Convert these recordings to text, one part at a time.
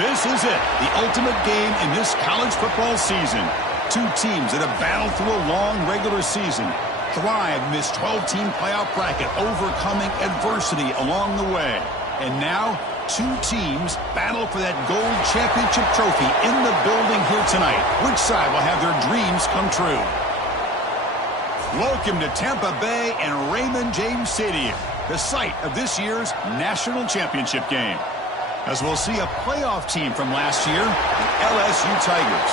This is it, the ultimate game in this college football season. Two teams that have battled through a long regular season, thrived in this 12-team playoff bracket, overcoming adversity along the way. And now, two teams battle for that gold championship trophy in the building here tonight. Which side will have their dreams come true? Welcome to Tampa Bay and Raymond James Stadium, the site of this year's national championship game. As we'll see a playoff team from last year, the LSU Tigers,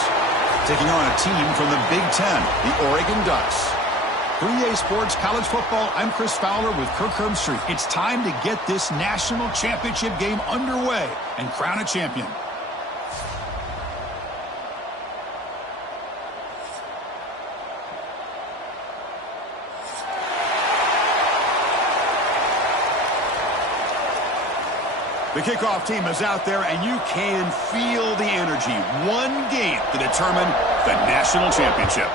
taking on a team from the Big Ten, the Oregon Ducks. 3A Sports College Football, I'm Chris Fowler with Kirk Herbstreit. It's time to get this national championship game underway and crown a champion. The kickoff team is out there, and you can feel the energy. One game to determine the national championship.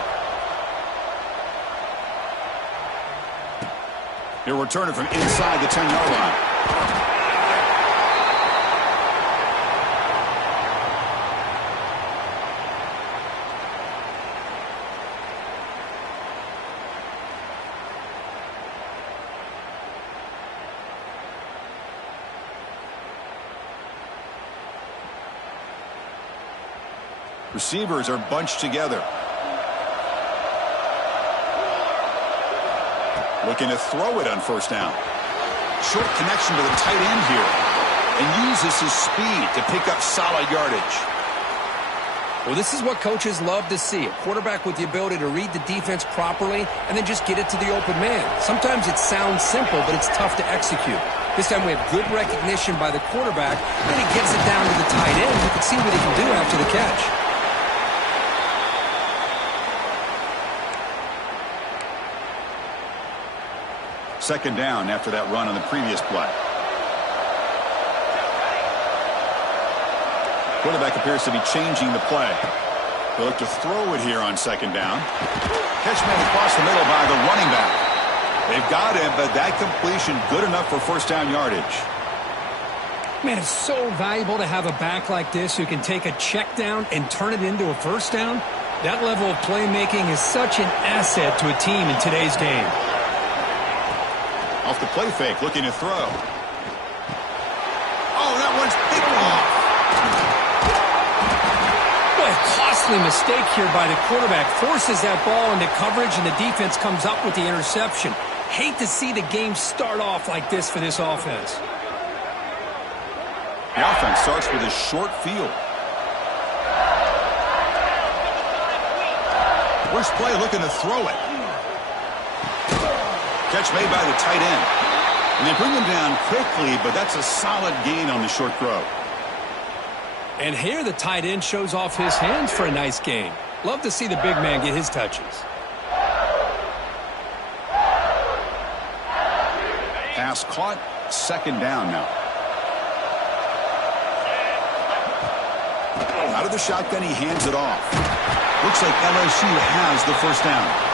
He'll return it from inside the 10-yard line. Receivers are bunched together. Looking to throw it on first down. Short connection to the tight end here. And uses his speed to pick up solid yardage. Well, this is what coaches love to see. A quarterback with the ability to read the defense properly and then just get it to the open man. Sometimes it sounds simple, but it's tough to execute. This time we have good recognition by the quarterback, and he gets it down to the tight end. You can see what he can do after the catch. Second down after that run on the previous play. Quarterback appears to be changing the play. They'll look to throw it here on second down. Catch made across the middle by the running back. They've got him, but that completion good enough for first down yardage. Man, it's so valuable to have a back like this who can take a check down and turn it into a first down. That level of playmaking is such an asset to a team in today's game. Off the play fake, looking to throw. Oh, that one's picked off. Boy, a costly mistake here by the quarterback. Forces that ball into coverage, and the defense comes up with the interception. Hate to see the game start off like this for this offense. The offense starts with a short field. First play, looking to throw it. Catch made by the tight end. And they bring him down quickly, but that's a solid gain on the short throw. And here the tight end shows off his hands for a nice gain. Love to see the big man get his touches. Pass caught. Second down now. Out of the shotgun, he hands it off. Looks like LSU has the first down.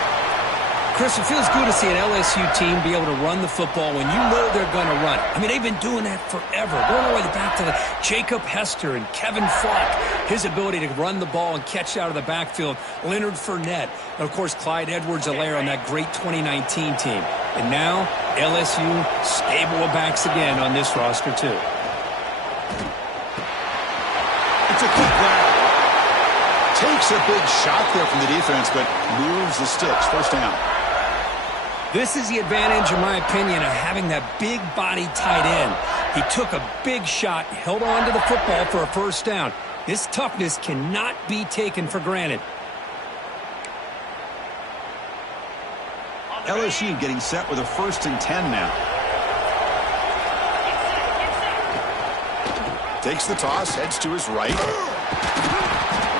Chris, it feels good to see an LSU team be able to run the football when you know they're going to run it. I mean, they've been doing that forever. Going all the way back to the Jacob Hester and Kevin Falk. His ability to run the ball and catch out of the backfield. Leonard Fournette. And, of course, Clyde Edwards-Helaire on that great 2019 team. And now, LSU stable of backs again on this roster, too. It's a quick grab. Takes a big shot there from the defense, but moves the sticks. First down. This is the advantage, in my opinion, of having that big body tight end. He took a big shot, held on to the football for a first down. This toughness cannot be taken for granted. LSU getting set with a 1st and 10 now. Takes the toss, heads to his right.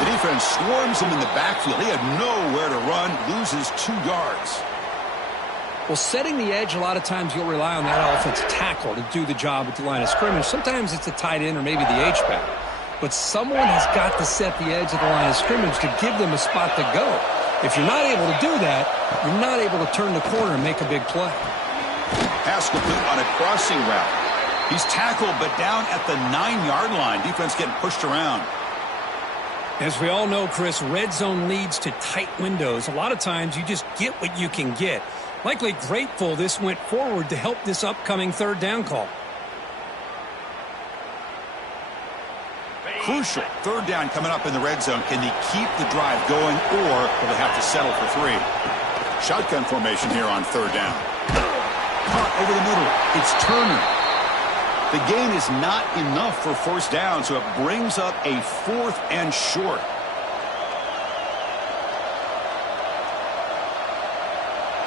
The defense swarms him in the backfield. He had nowhere to run, loses 2 yards. Well, setting the edge, a lot of times you'll rely on that offensive tackle to do the job at the line of scrimmage. Sometimes it's a tight end or maybe the H-back. But someone has got to set the edge of the line of scrimmage to give them a spot to go. If you're not able to do that, you're not able to turn the corner and make a big play. Pass complete on a crossing route. He's tackled, but down at the 9-yard line. Defense getting pushed around. As we all know, Chris, red zone leads to tight windows. A lot of times you just get what you can get. Likely grateful this went forward to help this upcoming third down call. Crucial. Third down coming up in the red zone. Can they keep the drive going, or will they have to settle for 3? Shotgun formation here on third down. Caught over the middle. It's Turner. The gain is not enough for first down, so it brings up a 4th and short.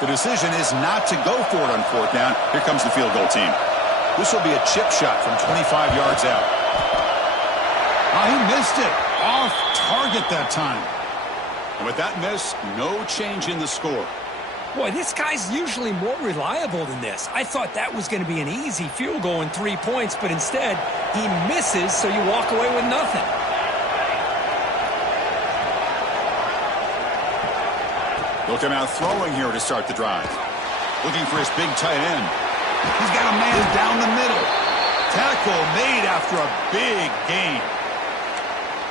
The decision is not to go for it on 4th down. Here comes the field goal team. This will be a chip shot from 25 yards out. Oh, he missed it. Off target that time. And with that miss, no change in the score. Boy, this guy's usually more reliable than this. I thought that was going to be an easy field goal and 3 points, but instead, he misses, so you walk away with nothing. He'll come out throwing here to start the drive. Looking for his big tight end. He's got a man down the middle. Tackle made after a big gain.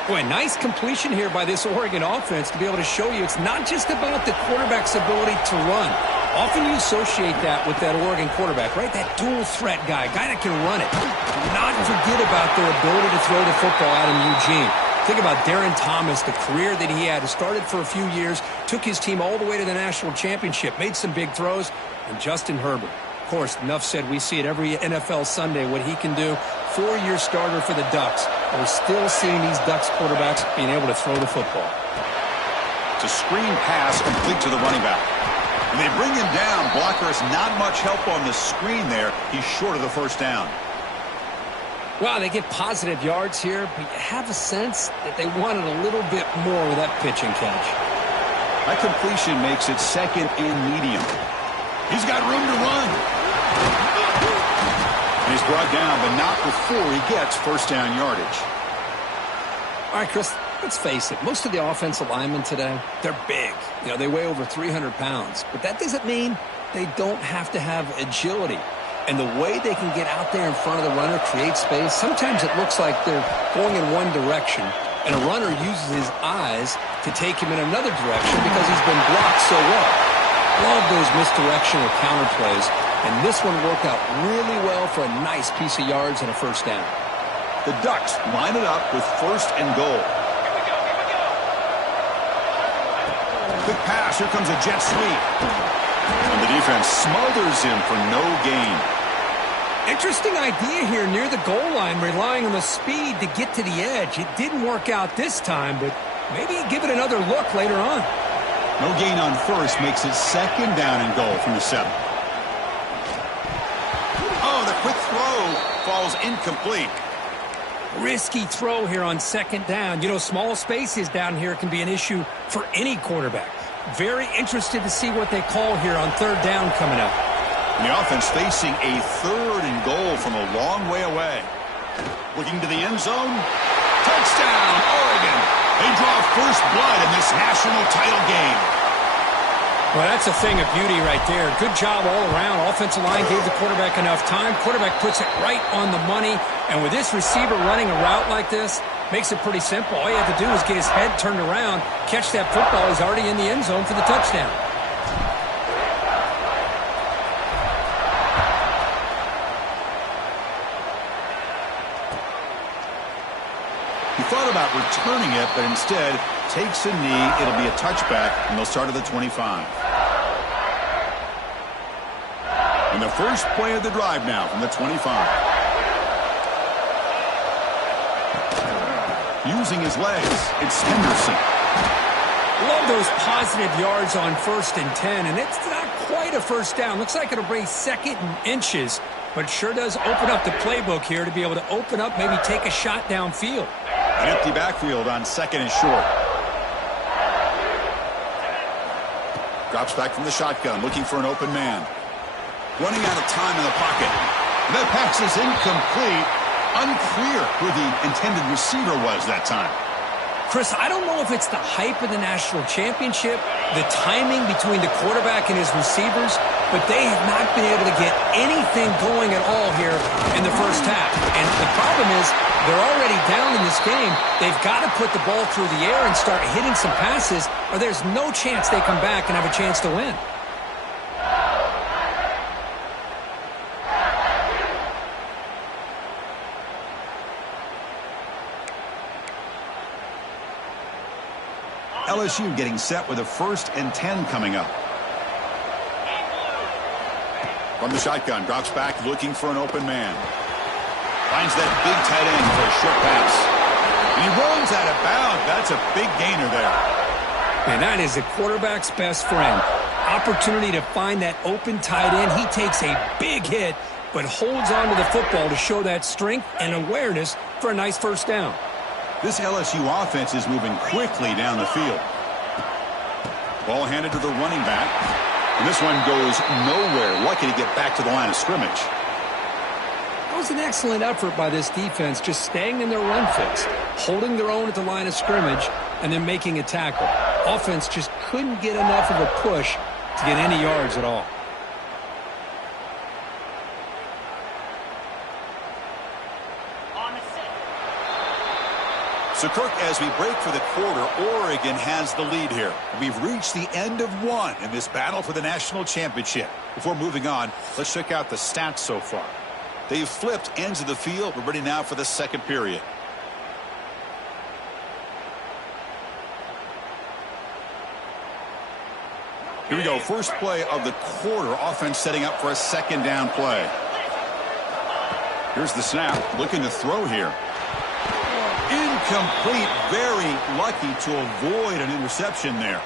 Boy, nice completion here by this Oregon offense to be able to show you it's not just about the quarterback's ability to run. Often you associate that with that Oregon quarterback, right? That dual threat guy that can run it. Do not forget about their ability to throw the football out in Eugene. Think about Darren Thomas, the career that he had. He started for a few years, took his team all the way to the national championship, made some big throws, and Justin Herbert. Of course, enough said, we see it every NFL Sunday, what he can do. 4-year starter for the Ducks. And we're still seeing these Ducks quarterbacks being able to throw the football. It's a screen pass complete to the running back. And they bring him down. Blocker has not much help on the screen there. He's short of the first down. Well, they get positive yards here, but you have a sense that they wanted a little bit more with that pitch and catch. That completion makes it 2nd and medium. He's got room to run. And he's brought down, but not before he gets first down yardage. All right, Chris, let's face it. Most of the offensive linemen today, they're big. They weigh over 300 pounds. But that doesn't mean they don't have to have agility. And the way they can get out there in front of the runner, create space, sometimes it looks like they're going in one direction, and a runner uses his eyes to take him in another direction because he's been blocked so well. Love those misdirection or counter plays, and this one worked out really well for a nice piece of yards and a first down. The Ducks line it up with 1st and goal. Quick pass, here comes a jet sweep. And the defense smothers him for no gain. Interesting idea here near the goal line, relying on the speed to get to the edge. It didn't work out this time, but maybe give it another look later on. No gain on first makes it 2nd down and goal from the 7. Oh, the quick throw falls incomplete. Risky throw here on 2nd down. Small spaces down here can be an issue for any quarterback. Very interested to see what they call here on 3rd down coming up. And the offense facing a 3rd and goal from a long way away. Looking to the end zone. Touchdown, Oregon. They draw first blood in this national title game. Well, that's a thing of beauty right there. Good job all around. Offensive line gave the quarterback enough time. Quarterback puts it right on the money. And with this receiver running a route like this, makes it pretty simple. All you have to do is get his head turned around, catch that football. He's already in the end zone for the touchdown. He thought about returning it, but instead takes a knee. It'll be a touchback, and they'll start at the 25. And the first play of the drive now from the 25. Using his legs, it's Henderson. Love those positive yards on 1st and 10, and it's not quite a first down. Looks like it'll bring 2nd and inches, but it sure does open up the playbook here to be able to open up, maybe take a shot downfield. An empty backfield on 2nd and short. Drops back from the shotgun, looking for an open man. Running out of time in the pocket. That pass is incomplete. Unclear who the intended receiver was that time. Chris, I don't know if it's the hype of the national championship, the timing between the quarterback and his receivers, but they have not been able to get anything going at all here in the first half. And the problem is they're already down in this game. They've got to put the ball through the air and start hitting some passes, or there's no chance they come back and have a chance to win. LSU getting set with a 1st and 10 coming up. From the shotgun, drops back looking for an open man. Finds that big tight end for a short pass. And he runs out of bounds. That's a big gainer there. And that is a quarterback's best friend. Opportunity to find that open tight end. He takes a big hit, but holds on to the football to show that strength and awareness for a nice first down. This LSU offense is moving quickly down the field. Ball handed to the running back. And this one goes nowhere. Lucky to get back to the line of scrimmage. That was an excellent effort by this defense, just staying in their run fix, holding their own at the line of scrimmage, and then making a tackle. Offense just couldn't get enough of a push to get any yards at all. So, Kirk, as we break for the quarter, Oregon has the lead here. We've reached the end of one in this battle for the national championship. Before moving on, let's check out the stats so far. They've flipped ends of the field. We're ready now for the second period. Here we go. First play of the quarter. Offense setting up for a second down play. Here's the snap. Looking to throw here. Incomplete. Very lucky to avoid an interception there.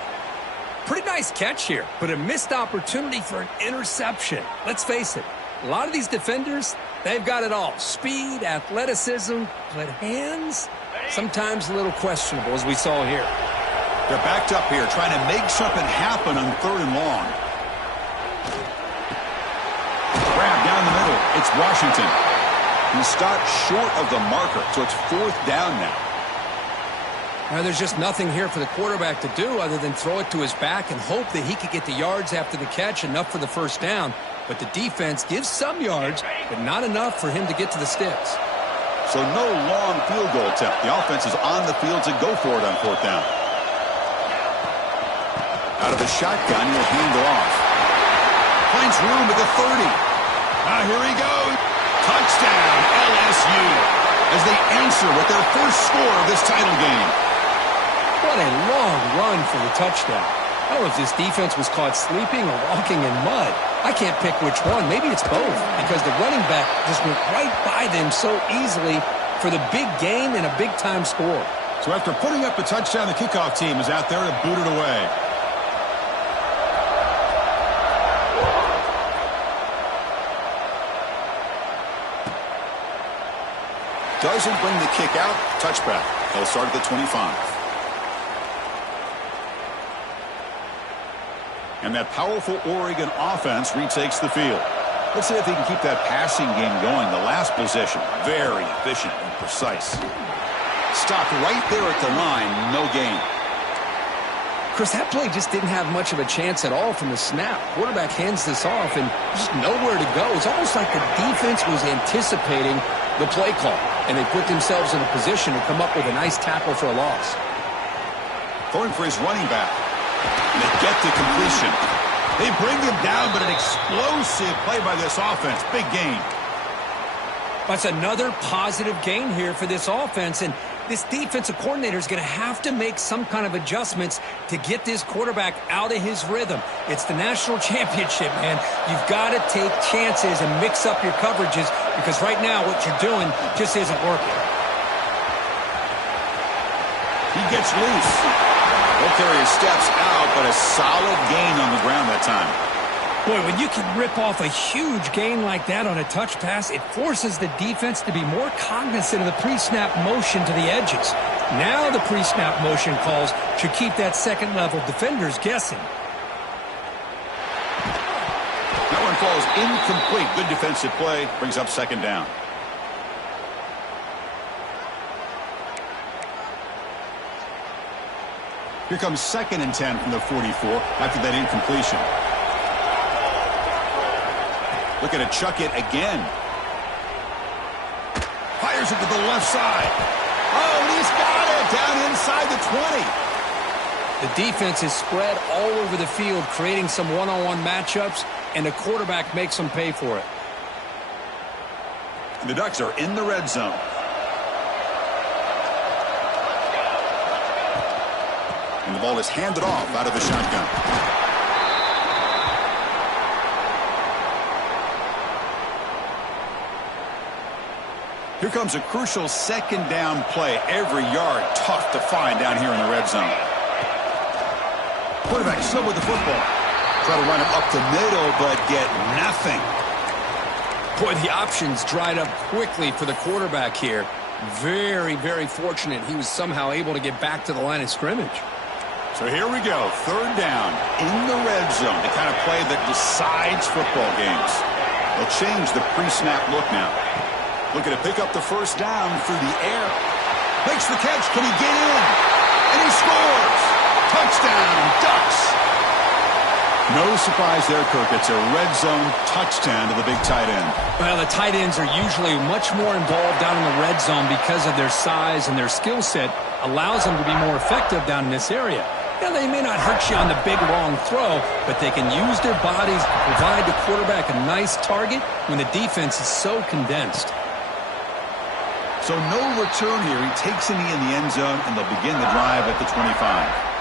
Pretty nice catch here, but a missed opportunity for an interception. Let's face it, a lot of these defenders, they've got it all. Speed, athleticism, but hands, sometimes a little questionable, as we saw here. They're backed up here, trying to make something happen on 3rd and long. Grab down the middle. It's Washington. He stopped short of the marker, so it's 4th down now. There's just nothing here for the quarterback to do other than throw it to his back and hope that he could get the yards after the catch, enough for the first down. But the defense gives some yards, but not enough for him to get to the sticks. So no long field goal attempt. The offense is on the field to go for it on 4th down. Out of the shotgun, he'll hand it off. Finds room at the 30. Now here he goes. Touchdown, LSU, as they answer with their first score of this title game. What a long run for the touchdown. I don't know if this defense was caught sleeping or walking in mud. I can't pick which one. Maybe it's both, because the running back just went right by them so easily for the big gain and a big-time score. So after putting up the touchdown, the kickoff team is out there to boot it away. Doesn't bring the kick out. Touchback. They'll start at the 25. And that powerful Oregon offense retakes the field. Let's see if they can keep that passing game going. The last possession, very efficient and precise. Stopped right there at the line. No gain. Chris, that play just didn't have much of a chance at all from the snap. Quarterback hands this off and just nowhere to go. It's almost like the defense was anticipating the play call, and they put themselves in a position to come up with a nice tackle for a loss. Throwing for his running back. And they get the completion. They bring him down, but an explosive play by this offense. Big gain. That's another positive gain here for this offense, and this defensive coordinator is going to have to make some kind of adjustments to get this quarterback out of his rhythm. It's the national championship, man. You've got to take chances and mix up your coverages, because right now what you're doing just isn't working. He gets loose. He'll carry his steps out, but a solid gain on the ground that time. Boy, when you can rip off a huge gain like that on a touch pass, it forces the defense to be more cognizant of the pre-snap motion to the edges. Now the pre-snap motion calls should keep that second-level defenders guessing. That one falls incomplete. Good defensive play. Brings up second down. Here comes 2nd and 10 from the 44 after that incompletion. Looking to chuck it again. Fires it to the left side. Oh, and he's got it down inside the 20. The defense is spread all over the field, creating some one-on-one matchups, and the quarterback makes them pay for it. The Ducks are in the red zone. And the ball is handed off out of the shotgun. Here comes a crucial 2nd down play. Every yard tough to find down here in the red zone. Quarterback still with the football. Try to run it up the middle, but get nothing. Boy, the options dried up quickly for the quarterback here. Very, very fortunate he was somehow able to get back to the line of scrimmage. So here we go. 3rd down in the red zone. The kind of play that decides football games. They'll change the pre-snap look now. Looking to pick up the 1st down through the air. Makes the catch. Can he get in? And he scores. Touchdown, Ducks. No surprise there, Kirk. It's a red zone touchdown to the big tight end. Well, the tight ends are usually much more involved down in the red zone because of their size, and their skill set allows them to be more effective down in this area. Now, they may not hurt you on the big, long throw, but they can use their bodies to provide the quarterback a nice target when the defense is so condensed. So no return here. He takes a knee in the end zone, and they'll begin the drive at the 25.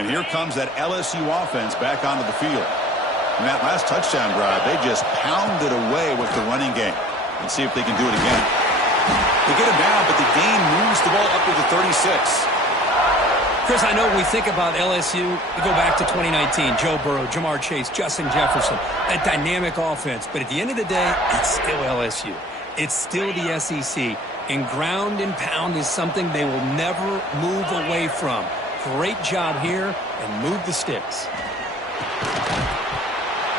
And here comes that LSU offense back onto the field. In that last touchdown drive, they just pounded away with the running game. Let's see if they can do it again. They get him down, but the gain moves the ball up to the 36. Chris, I know when we think about LSU, we go back to 2019, Joe Burrow, Jamar Chase, Justin Jefferson, that dynamic offense. But at the end of the day, it's still LSU. It's still the SEC. And ground and pound is something they will never move away from. Great job here, and move the sticks.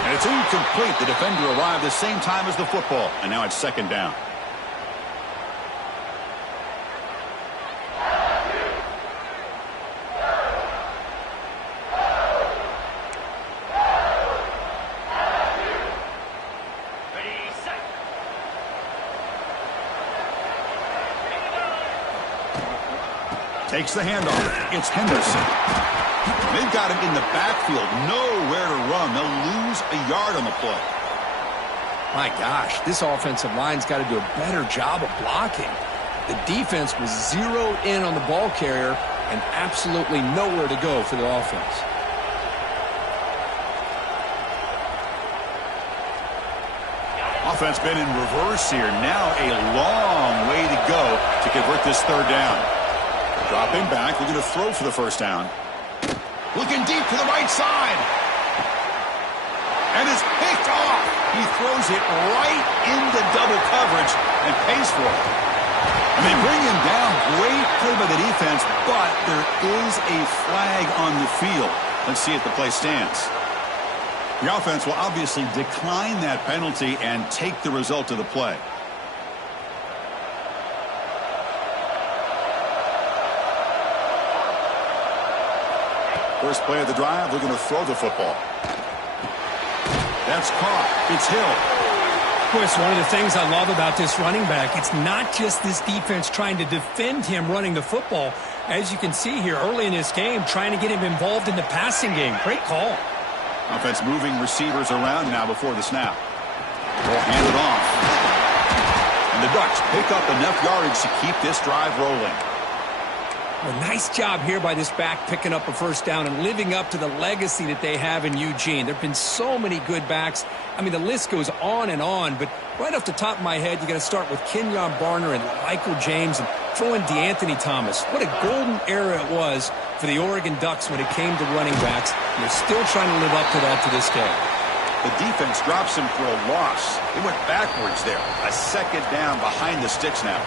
And it's incomplete. The defender arrived the same time as the football, and now it's 2nd down. Takes the handoff. It's Henderson. They've got him in the backfield. Nowhere to run. They'll lose a yard on the play. My gosh, this offensive line's got to do a better job of blocking. The defense was zeroed in on the ball carrier and absolutely nowhere to go for the offense. Offense been in reverse here. Now a long way to go to convert this 3rd down. Dropping back, looking to throw for the 1st down. Looking deep to the right side. And it's picked off. He throws it right into double coverage and pays for it. And they bring him down. Great play by the defense, but there is a flag on the field. Let's see if the play stands. The offense will obviously decline that penalty and take the result of the play. First play of the drive, looking to throw the football. That's caught. It's Hill. Of course, one of the things I love about this running back, it's not just this defense trying to defend him running the football. As you can see here early in this game, trying to get him involved in the passing game. Great call. Offense moving receivers around now before the snap. Ball handed off. And the Ducks pick up enough yardage to keep this drive rolling. Well, nice job here by this back picking up a 1st down and living up to the legacy that they have in Eugene. There have been so many good backs. I mean, the list goes on and on, but right off the top of my head, you got to start with Kenyon Barner and Michael James and throw in DeAnthony Thomas. What a golden era it was for the Oregon Ducks when it came to running backs. And they're still trying to live up to that to this day. The defense drops him for a loss. They went backwards there. A 2nd down behind the sticks now.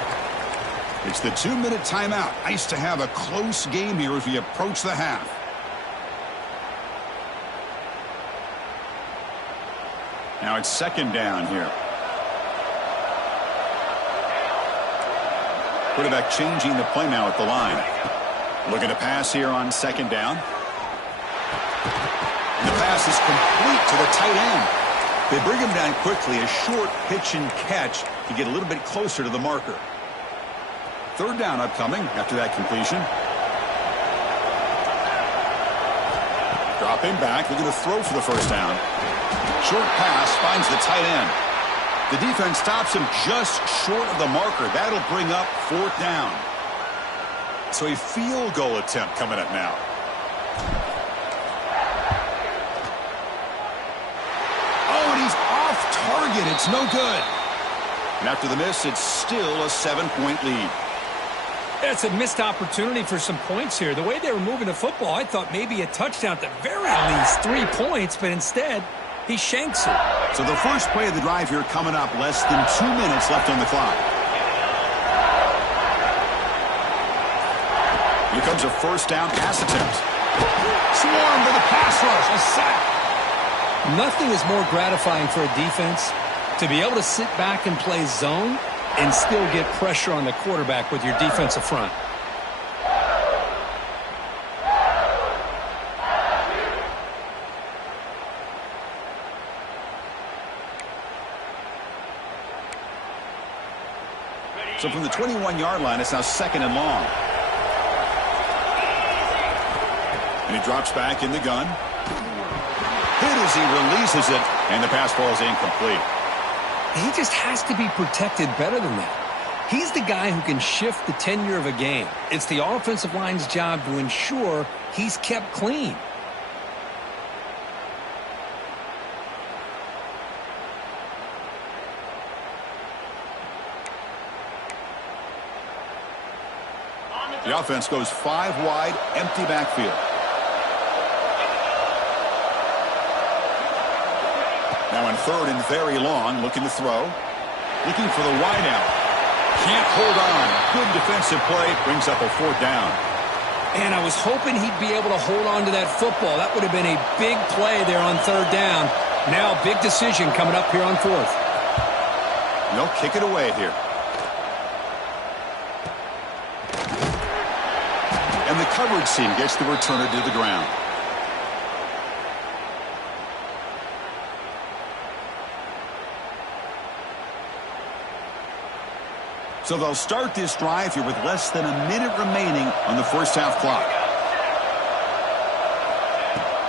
It's the 2-minute timeout. Nice to have a close game here as we approach the half. Now it's second down here. Quarterback changing the play now at the line. Looking to pass here on second down. And the pass is complete to the tight end. They bring him down quickly. A short pitch and catch to get a little bit closer to the marker. Third down upcoming after that completion. Dropping back, looking to throw for the first down. Short pass finds the tight end. The defense stops him just short of the marker. That'll bring up fourth down. So a field goal attempt coming up now. Oh, and he's off target. It's no good. And after the miss, it's still a 7-point lead. It's a missed opportunity for some points here. The way they were moving the football, I thought maybe a touchdown at the very least, 3 points, but instead, he shanks it. So the first play of the drive here coming up, less than 2 minutes left on the clock. Here comes a first down pass attempt. Swarmed with a pass rush, a sack. Nothing is more gratifying for a defense to be able to sit back and play zone and still get pressure on the quarterback with your defensive front. So from the 21-yard line, it's now second and long. And he drops back in the gun. Hit as he releases it, and the pass ball is incomplete. He just has to be protected better than that. He's the guy who can shift the tenure of a game. It's the offensive line's job to ensure he's kept clean. The offense goes 5 wide, empty backfield. Now in third and very long, looking to throw. Looking for the wide out. Can't hold on. Good defensive play. Brings up a fourth down. And I was hoping he'd be able to hold on to that football. That would have been a big play there on third down. Now a big decision coming up here on fourth. And they'll kick it away here. And the coverage team gets the returner to the ground. So they'll start this drive here with less than a minute remaining on the first half clock.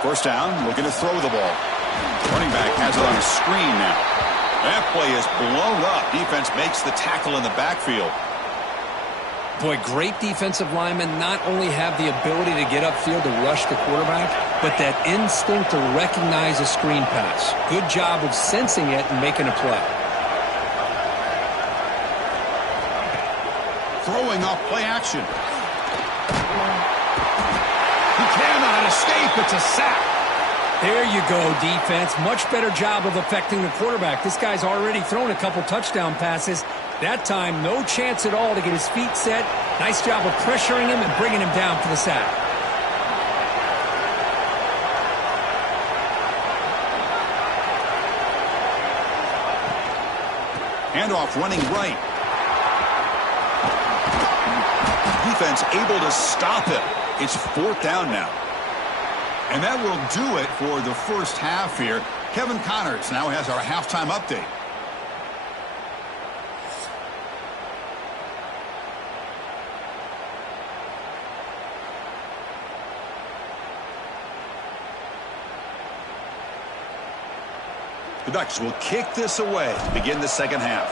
First down, looking to throw the ball. Running back has it on a screen now. That play is blown up. Defense makes the tackle in the backfield. Boy, great defensive linemen not only have the ability to get upfield to rush the quarterback, but that instinct to recognize a screen pass. Good job of sensing it and making a play. Throwing off play action. He cannot escape. It's a sack. There you go, defense. Much better job of affecting the quarterback. This guy's already thrown a couple touchdown passes. That time, no chance at all to get his feet set. Nice job of pressuring him and bringing him down for the sack. Handoff running right. Defense able to stop it. It's fourth down now. And that will do it for the first half here. Kevin Connors now has our halftime update. The Ducks will kick this away to begin the second half.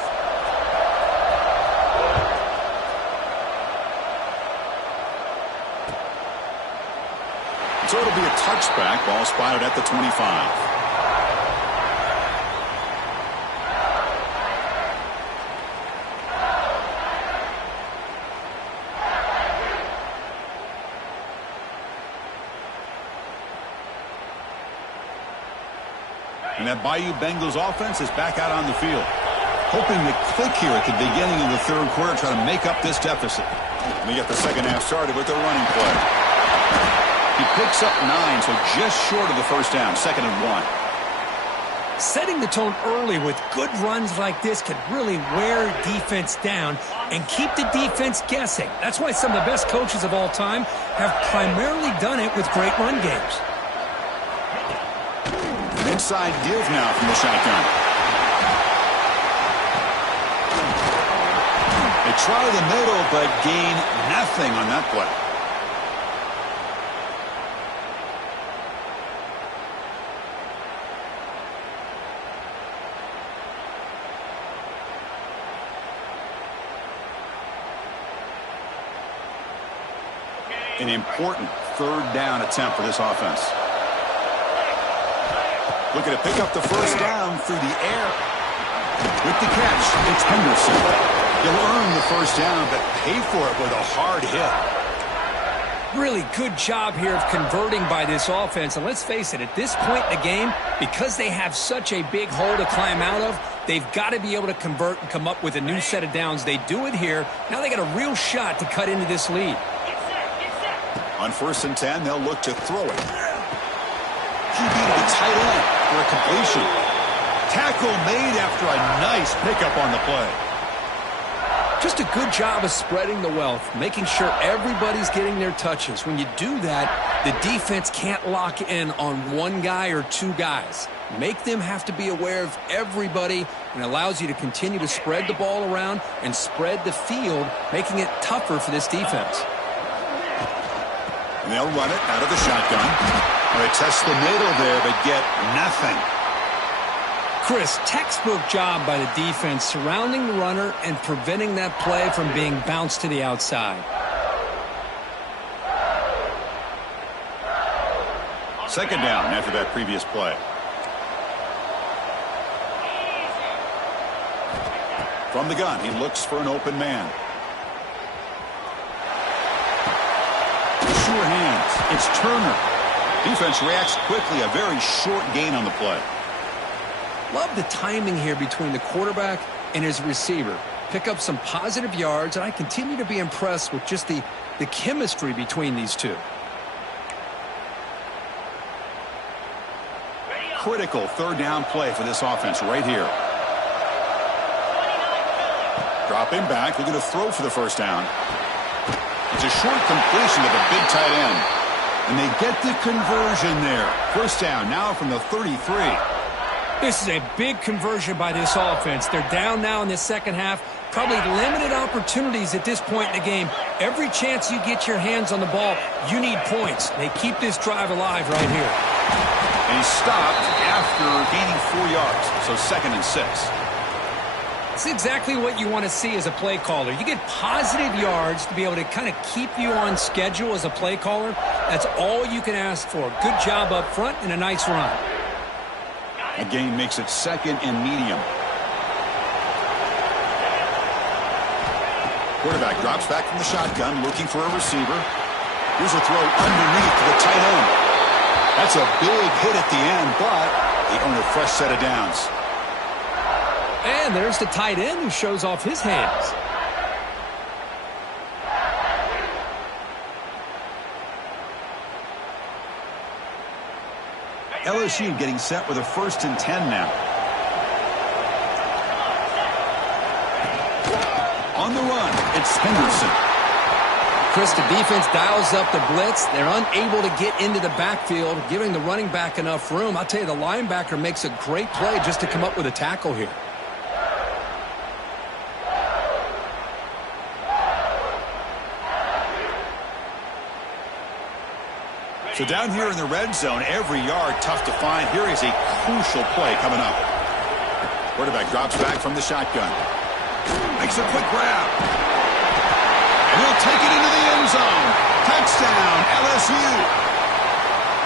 So it'll be a touchback. Ball spotted at the 25. And that Bayou Bengals offense is back out on the field. Hoping to click here at the beginning of the third quarter, try to make up this deficit. And we get the second half started with a running play. He picks up 9, so just short of the first down, second and 1. Setting the tone early with good runs like this can really wear defense down and keep the defense guessing. That's why some of the best coaches of all time have primarily done it with great run games. Inside give now from the shotgun. They try the middle, but gain nothing on that play. An important third down attempt for this offense. Looking to pick up the first down through the air. With the catch, it's Henderson. He'll earn the first down, but pay for it with a hard hit. Really good job here of converting by this offense. And let's face it, at this point in the game, because they have such a big hole to climb out of, they've got to be able to convert and come up with a new set of downs. They do it here. Now they got a real shot to cut into this lead. On 1st and 10, they'll look to throw it. He beat the tight end for a completion. Tackle made after a nice pickup on the play. Just a good job of spreading the wealth, making sure everybody's getting their touches. When you do that, the defense can't lock in on one guy or two guys. Make them have to be aware of everybody, and allows you to continue to spread the ball around and spread the field, making it tougher for this defense. And they'll run it out of the shotgun. They test the middle there, but get nothing. Chris, textbook job by the defense surrounding the runner and preventing that play from being bounced to the outside. Second down after that previous play. From the gun, he looks for an open man. Sure hands. It's Turner. Defense reacts quickly. A very short gain on the play. Love the timing here between the quarterback and his receiver. Pick up some positive yards, and I continue to be impressed with just the chemistry between these two. Critical third down play for this offense right here. Dropping back, looking to throw for the first down. It's a short completion to the big tight end. And they get the conversion there. First down now from the 33. This is a big conversion by this offense. They're down now in the second half. Probably limited opportunities at this point in the game. Every chance you get your hands on the ball, you need points. They keep this drive alive right here. And he stopped after gaining 4 yards. So 2nd and 6. It's exactly what you want to see as a play caller. You get positive yards to be able to kind of keep you on schedule as a play caller. That's all you can ask for. Good job up front and a nice run. A gain makes it 2nd and medium. Quarterback drops back from the shotgun, looking for a receiver. Here's a throw underneath to the tight end. That's a big hit at the end, but they earn a fresh set of downs. And there's the tight end who shows off his hands. LSU getting set with a 1st and 10 now. On the run, it's Henderson. Chris, the defense dials up the blitz. They're unable to get into the backfield, giving the running back enough room. I'll tell you, the linebacker makes a great play just to come up with a tackle here. So down here in the red zone, every yard tough to find. Here is a crucial play coming up. Quarterback drops back from the shotgun. Makes a quick grab. And he'll take it into the end zone. Touchdown, LSU.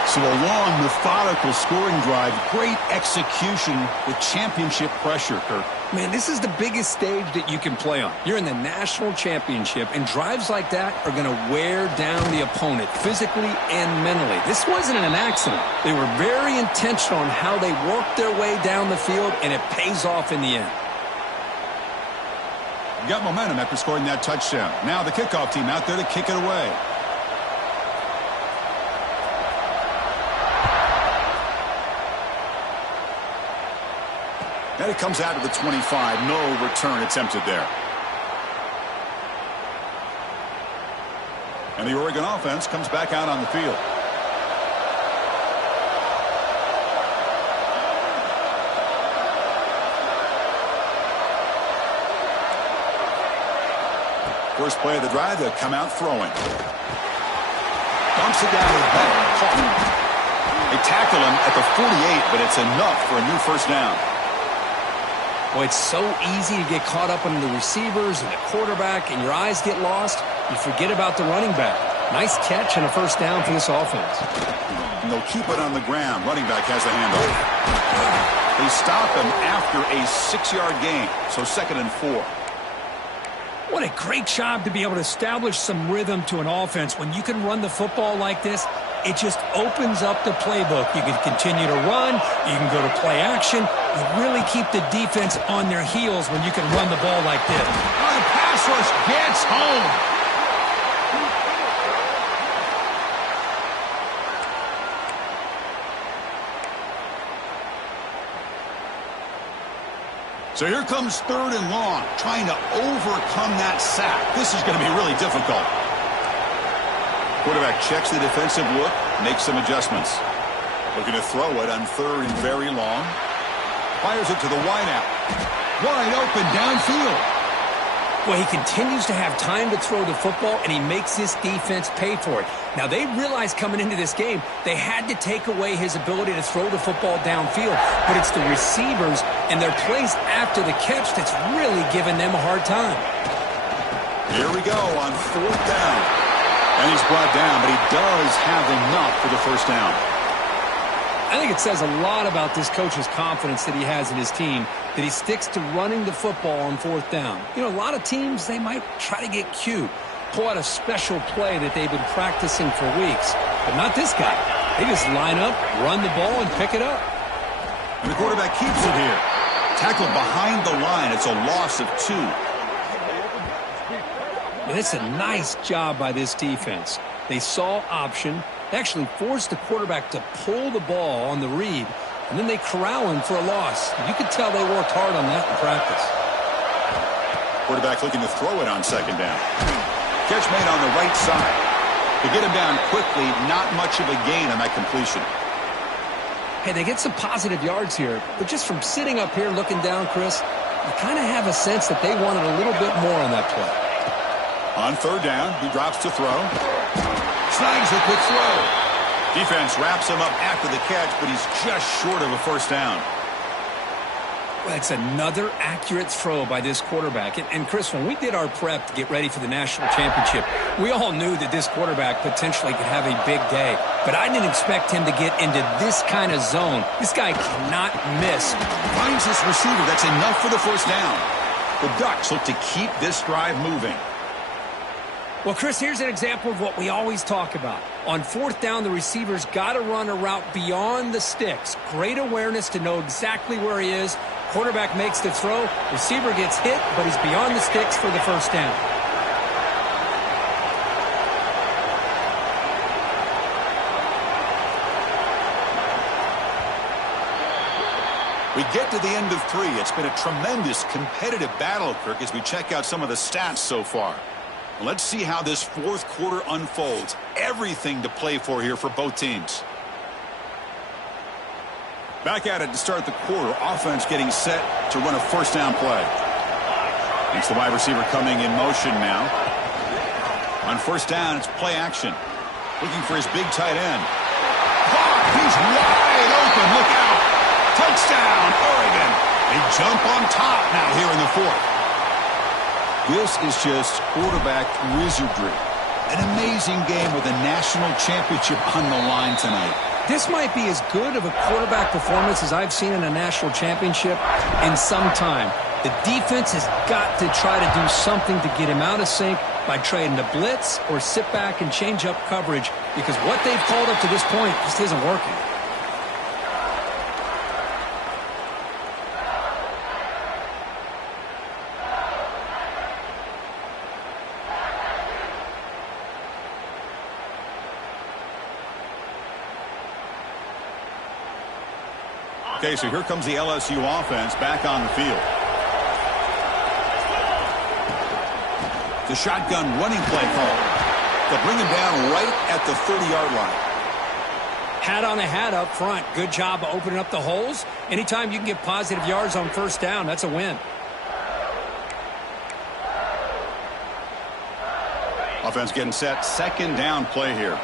So a long, methodical scoring drive. Great execution with championship pressure, Kirk. Man, this is the biggest stage that you can play on. You're in the national championship, and drives like that are going to wear down the opponent physically and mentally. This wasn't an accident. They were very intentional on how they worked their way down the field, and it pays off in the end. Got momentum after scoring that touchdown. Now the kickoff team out there to kick it away. And it comes out to the 25. No return attempted there. And the Oregon offense comes back out on the field. First play of the drive, they'll come out throwing. Dumps it down his back. They tackle him at the 48, but it's enough for a new first down. Boy, it's so easy to get caught up on the receivers and the quarterback, and your eyes get lost. You forget about the running back. Nice catch and a first down for this offense. And they'll keep it on the ground. Running back has the handoff. They stop him after a 6-yard gain, so 2nd and 4. What a great job to be able to establish some rhythm to an offense. When you can run the football like this, it just opens up the playbook. You can continue to run. You can go to play action. You really keep the defense on their heels when you can run the ball like this. Oh, the pass rush gets home. So here comes 3rd and long, trying to overcome that sack. This is going to be really difficult. Quarterback checks the defensive look, makes some adjustments. Looking to throw it on 3rd and very long. Fires it to the wideout. Wide open downfield. Well, he continues to have time to throw the football, and he makes his defense pay for it. Now, they realized coming into this game they had to take away his ability to throw the football downfield, but it's the receivers and their plays after the catch that's really giving them a hard time. Here we go on 4th down. And he's brought down, but he does have enough for the first down. I think it says a lot about this coach's confidence that he has in his team, that he sticks to running the football on 4th down. You know, a lot of teams, they might try to get cute, pull out a special play that they've been practicing for weeks. But not this guy. They just line up, run the ball, and pick it up. And the quarterback keeps it here. Tackled behind the line. It's a loss of 2. And it's a nice job by this defense. They saw option. They actually forced the quarterback to pull the ball on the read, and then they corral him for a loss. You could tell they worked hard on that in practice. Quarterback looking to throw it on 2nd down. Catch made on the right side. To get him down quickly, not much of a gain on that completion. Hey, they get some positive yards here, but just from sitting up here looking down, Chris, you kind of have a sense that they wanted a little bit more on that play. On 3rd down, he drops to throw. Snags a quick throw. Defense wraps him up after the catch, but he's just short of a first down. Well, it's another accurate throw by this quarterback. And Chris, when we did our prep to get ready for the national championship, we all knew that this quarterback potentially could have a big day. But I didn't expect him to get into this kind of zone. This guy cannot miss. Finds this receiver. That's enough for the first down. The Ducks look to keep this drive moving. Well, Chris, here's an example of what we always talk about. On 4th down, the receiver's got to run a route beyond the sticks. Great awareness to know exactly where he is. Quarterback makes the throw. Receiver gets hit, but he's beyond the sticks for the first down. We get to the end of 3. It's been a tremendous competitive battle, Kirk, as we check out some of the stats so far. Let's see how this 4th quarter unfolds. Everything to play for here for both teams. Back at it to start the quarter. Offense getting set to run a first down play. It's the wide receiver coming in motion now. On 1st down, it's play action. Looking for his big tight end. He's wide open. Look out. Touchdown, Oregon. They jump on top now here in the 4th. This is just quarterback wizardry. An amazing game with a national championship on the line tonight. This might be as good of a quarterback performance as I've seen in a national championship in some time. The defense has got to try to do something to get him out of sync by trying to blitz or sit back and change up coverage, because what they've called up to this point just isn't working. Okay, so here comes the LSU offense back on the field. The shotgun running play call. They'll bring him down right at the 30-yard line. Hat on a hat up front. Good job of opening up the holes. Anytime you can get positive yards on first down, that's a win. Offense getting set. Second down play here.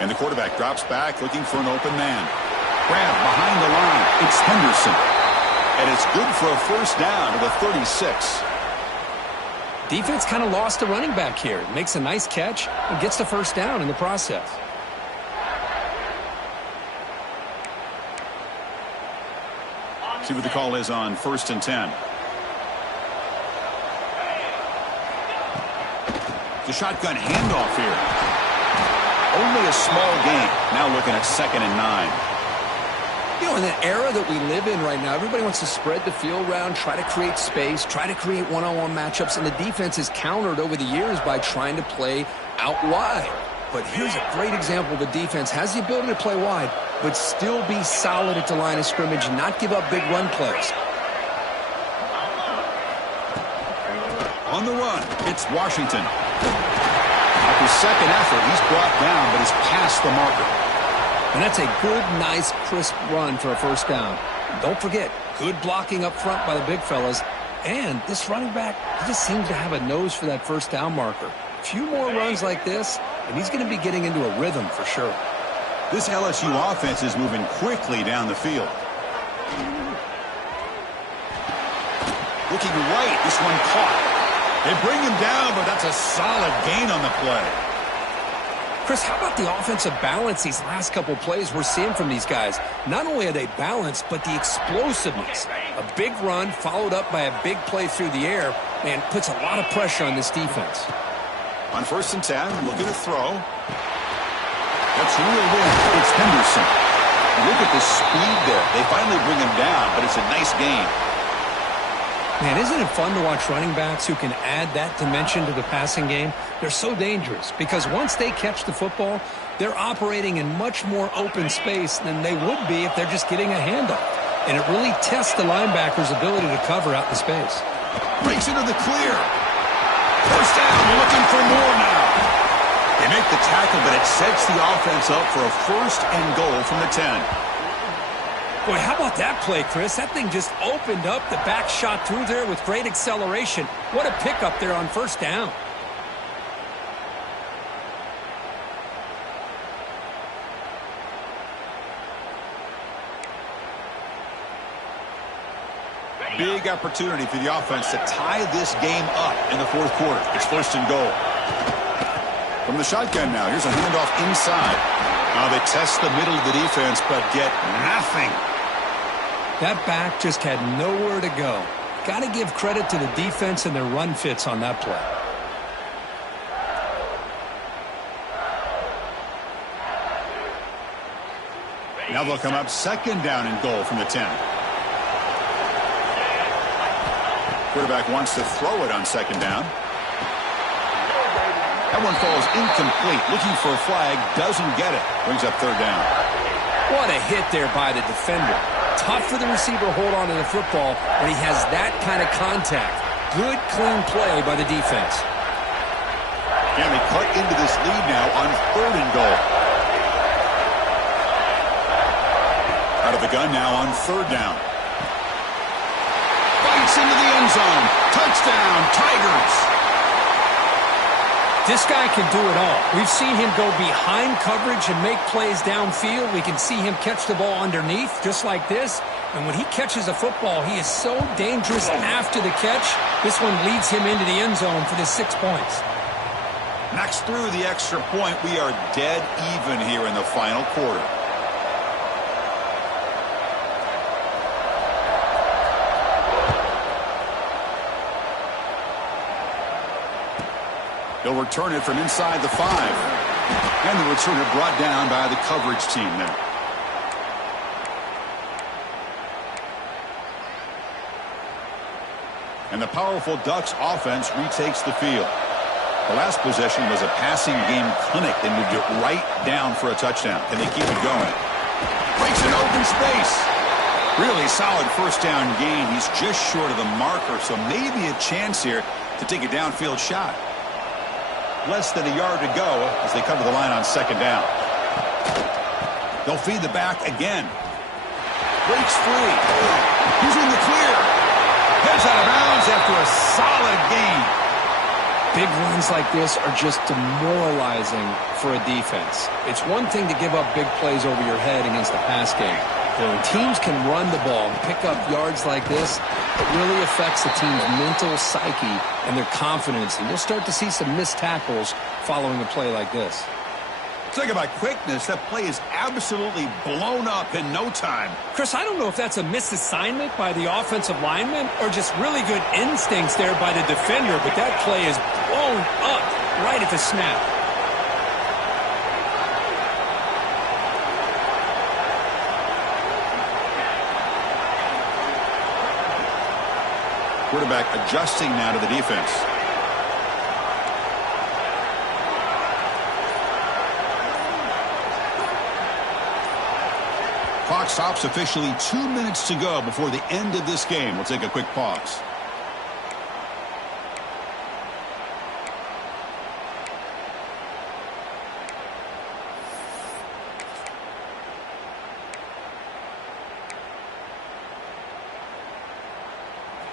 And the quarterback drops back looking for an open man. Grab behind the line. It's Henderson. And it's good for a first down to the 36. Defense kind of lost a running back here. Makes a nice catch and gets the first down in the process. See what the call is on 1st and 10. The shotgun handoff here. Only a small gain. Now looking at 2nd and 9. You know, in the era that we live in right now, everybody wants to spread the field around, try to create space, try to create one-on-one matchups, and the defense is countered over the years by trying to play out wide. But here's a great example. The defense has the ability to play wide, but still be solid at the line of scrimmage and not give up big run plays. On the run, it's Washington. After second effort, he's brought down, but he's past the marker. And that's a good, nice, crisp run for a first down. Don't forget, good blocking up front by the big fellas. And this running back, he just seems to have a nose for that first down marker. A few more runs like this, and he's going to be getting into a rhythm for sure. This LSU offense is moving quickly down the field. Looking right, this one caught. They bring him down, but that's a solid gain on the play. Chris, how about the offensive balance these last couple plays we're seeing from these guys? Not only are they balanced, but the explosiveness. A big run followed up by a big play through the air, man, puts a lot of pressure on this defense. On 1st and 10, looking to throw. That's reeled in. It's Henderson. Look at the speed there. They finally bring him down, but it's a nice gain. Man, isn't it fun to watch running backs who can add that dimension to the passing game? They're so dangerous because once they catch the football, they're operating in much more open space than they would be if they're just getting a handoff. And it really tests the linebacker's ability to cover out the space. Breaks into the clear. First down, looking for more now. They make the tackle, but it sets the offense up for a 1st and goal from the 10. Boy, how about that play, Chris? That thing just opened up. The back shot through there with great acceleration. What a pickup there on first down. Big opportunity for the offense to tie this game up in the 4th quarter. It's 1st and goal. From the shotgun now, here's a handoff inside. Now they test the middle of the defense, but get nothing. That back just had nowhere to go. Got to give credit to the defense and their run fits on that play. Now they'll come up 2nd down and goal from the 10. Quarterback wants to throw it on 2nd down. That one falls incomplete. Looking for a flag. Doesn't get it. Brings up 3rd down. What a hit there by the defender. Tough for the receiver to hold on to the football when he has that kind of contact. Good, clean play by the defense. And they cut into this lead now on 3rd and goal. Out of the gun now on 3rd down. Bites into the end zone. Touchdown, Tigers. This guy can do it all. We've seen him go behind coverage and make plays downfield. We can see him catch the ball underneath, just like this. And when he catches a football, he is so dangerous after the catch. This one leads him into the end zone for the 6 points. Knocks through the extra point. We are dead even here in the final quarter. They'll return it from inside the 5. And the returner brought down by the coverage team there. And the powerful Ducks offense retakes the field. The last possession was a passing game clinic. They moved it right down for a touchdown. Can they keep it going? Breaks an open space. Really solid first down gain. He's just short of the marker, so maybe a chance here to take a downfield shot. Less than a yard to go as they come to the line on second down. They'll feed the back again. Breaks free. He's in the clear. Heads out of bounds after a solid gain. Big runs like this are just demoralizing for a defense. It's one thing to give up big plays over your head against the pass game. But when teams can run the ball and pick up yards like this, it really affects the team's mental psyche and their confidence. And you'll start to see some missed tackles following a play like this. Talk about quickness. That play is absolutely blown up in no time. Chris, I don't know if that's a misassignment by the offensive lineman or just really good instincts there by the defender, but that play is blown up right at the snap. Quarterback adjusting now to the defense. Clock stops officially 2 minutes to go before the end of this game. We'll take a quick pause.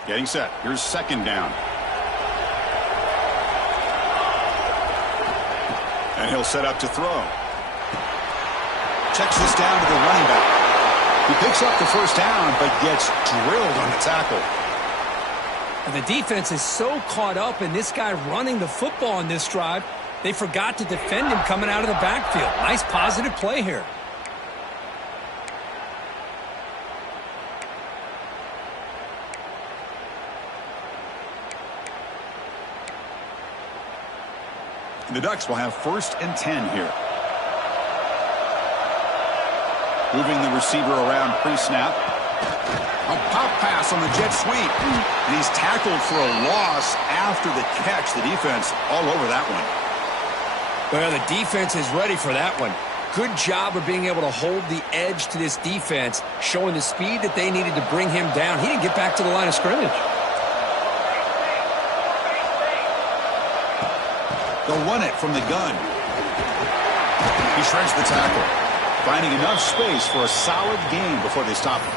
Getting set. Here's second down. And he'll set up to throw. Checks this down to the running back. He picks up the first down, but gets drilled on the tackle. And the defense is so caught up in this guy running the football on this drive, they forgot to defend him coming out of the backfield. Nice positive play here. The Ducks will have 1st and 10 here. Moving the receiver around pre-snap. A pop pass on the jet sweep. And he's tackled for a loss after the catch. The defense all over that one. Well, the defense is ready for that one. Good job of being able to hold the edge to this defense, showing the speed that they needed to bring him down. He didn't get back to the line of scrimmage. They'll run it from the gun. He shreds the tackle, finding enough space for a solid gain before they stop him.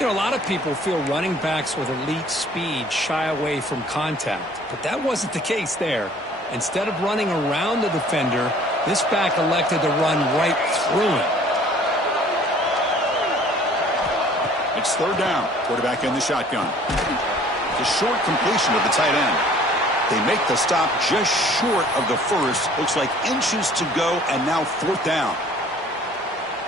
You know, a lot of people feel running backs with elite speed shy away from contact, but that wasn't the case there. Instead of running around the defender, this back elected to run right through him. It's third down. Quarterback in the shotgun. The short completion of the tight end. They make the stop just short of the first. Looks like inches to go, and now 4th down.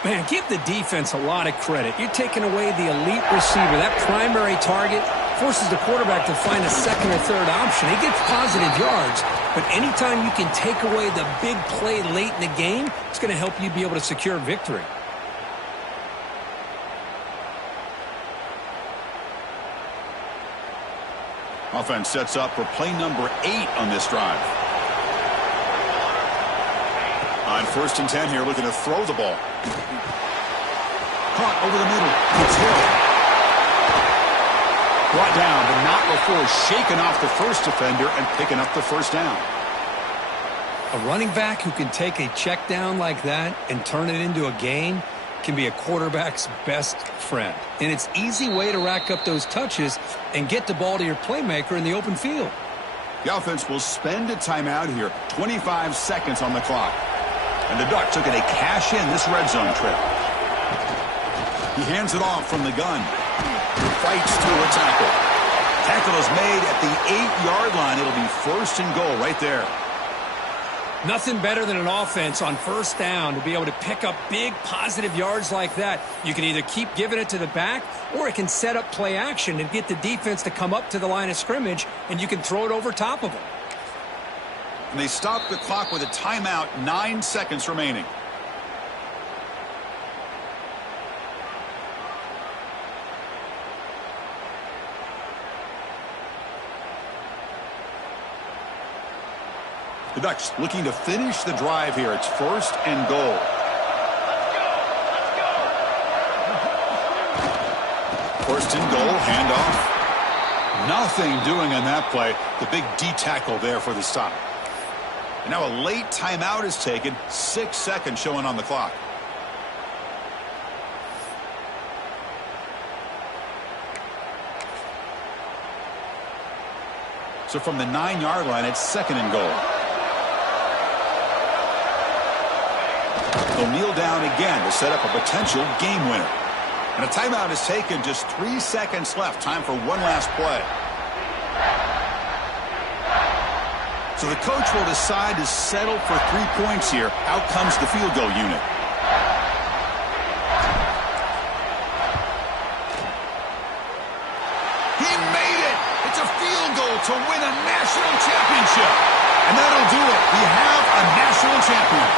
Man, give the defense a lot of credit. You're taking away the elite receiver. That primary target forces the quarterback to find a second or third option. He gets positive yards, but anytime you can take away the big play late in the game, it's going to help you be able to secure victory. Offense sets up for play number 8 on this drive. On 1st and 10 here, looking to throw the ball. Caught over the middle. It's Hill. Brought down, but not before shaking off the first defender and picking up the first down. A running back who can take a check down like that and turn it into a gain can be a quarterback's best friend. And it's an easy way to rack up those touches and get the ball to your playmaker in the open field. The offense will spend a timeout here. 25 seconds on the clock. And the Ducks took it a cash in this red zone trip. He hands it off from the gun. Fights through a tackle. Tackle is made at the 8-yard line. It'll be 1st and goal right there. Nothing better than an offense on 1st down to be able to pick up big positive yards like that. You can either keep giving it to the back, or it can set up play action and get the defense to come up to the line of scrimmage, and you can throw it over top of them. And they stop the clock with a timeout, 9 seconds remaining. The Ducks looking to finish the drive here. It's 1st and goal. First and goal, handoff. Nothing doing on that play. The big D tackle there for the stop. And now a late timeout is taken. 6 seconds showing on the clock. So from the 9-yard line, it's 2nd and goal. They'll kneel down again to set up a potential game winner. And a timeout is taken. Just 3 seconds left. Time for one last play. So the coach will decide to settle for 3 points here. Out comes the field goal unit. He made it! It's a field goal to win a national championship. And that'll do it. We have a national champion.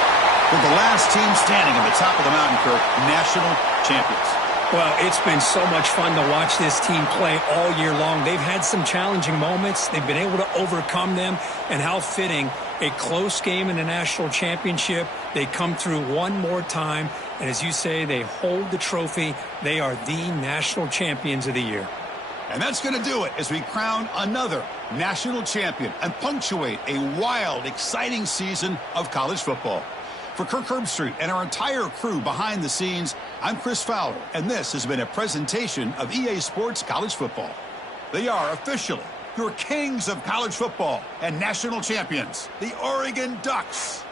We're the last team standing at the top of the mountain, Kirk. National champions. Well, it's been so much fun to watch this team play all year long. They've had some challenging moments. They've been able to overcome them. And how fitting, a close game in a national championship. They come through one more time. And as you say, they hold the trophy. They are the national champions of the year. And that's going to do it as we crown another national champion and punctuate a wild, exciting season of college football. For Kirk Herbstreit and our entire crew behind the scenes, I'm Chris Fowler, and this has been a presentation of EA Sports College Football. They are officially your kings of college football and national champions, the Oregon Ducks.